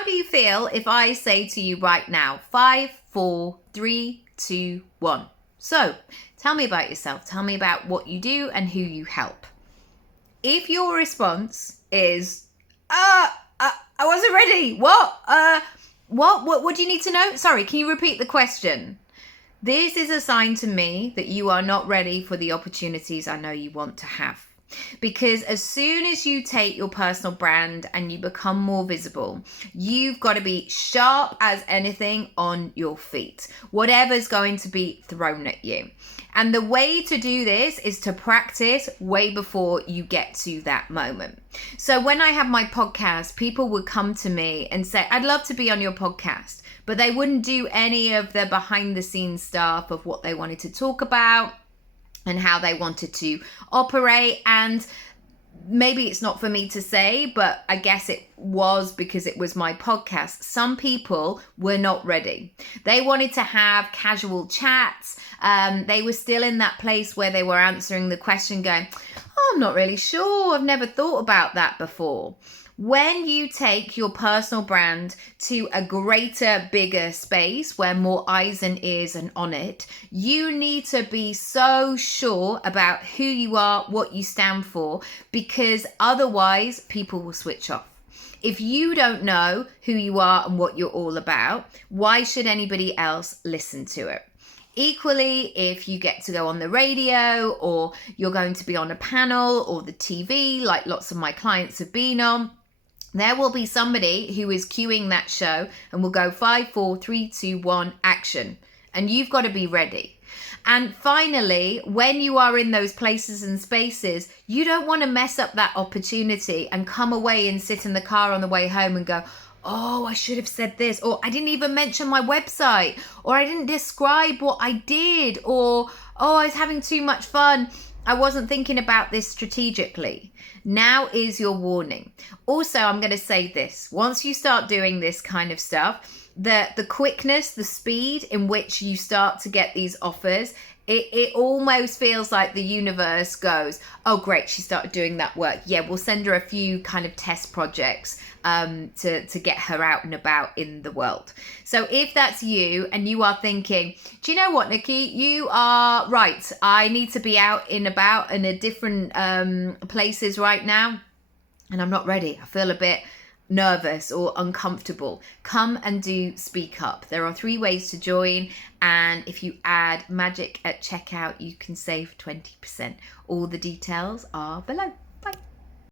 how do you feel if I say to you right now, 5, 4, 3, 2, 1. So tell me about yourself. Tell me about what you do and who you help. If your response is, I wasn't ready. What do you need to know? Sorry, can you repeat the question? This is a sign to me that you are not ready for the opportunities I know you want to have. Because as soon as you take your personal brand and you become more visible, you've got to be sharp as anything on your feet, whatever's going to be thrown at you. And the way to do this is to practice way before you get to that moment. So when I have my podcast, people would come to me and say, I'd love to be on your podcast, but they wouldn't do any of the behind the scenes stuff of what they wanted to talk about and how they wanted to operate. And maybe it's not for me to say, but I guess it was because it was my podcast. Some people were not ready. They wanted to have casual chats. They were still in that place where they were answering the question going, oh, I'm not really sure. I've never thought about that before. When you take your personal brand to a greater, bigger space where more eyes and ears are on it, you need to be so sure about who you are, what you stand for, because otherwise people will switch off. If you don't know who you are and what you're all about, why should anybody else listen to it? Equally, if you get to go on the radio or you're going to be on a panel or the TV, like lots of my clients have been on, there will be somebody who is cueing that show and will go 5, 4, 3, 2, 1, action. And you've got to be ready. And finally, when you are in those places and spaces, you don't want to mess up that opportunity and come away and sit in the car on the way home and go, oh, I should have said this, or I didn't even mention my website, or I didn't describe what I did, or, oh, I was having too much fun. I wasn't thinking about this strategically. Now is your warning. Also, I'm going to say this. Once you start doing this kind of stuff, the quickness, the speed in which you start to get these offers, it almost feels like the universe goes, oh, great, she started doing that work. Yeah, we'll send her a few kind of test projects to get her out and about in the world. So if that's you and you are thinking, do you know what, Nikki, you are right. I need to be out and about in a different places right now, and I'm not ready. I feel a bit nervous or uncomfortable. Come and do Speak Up. There are 3 ways to join, and if you add magic at checkout, you can save 20%. All the details are below.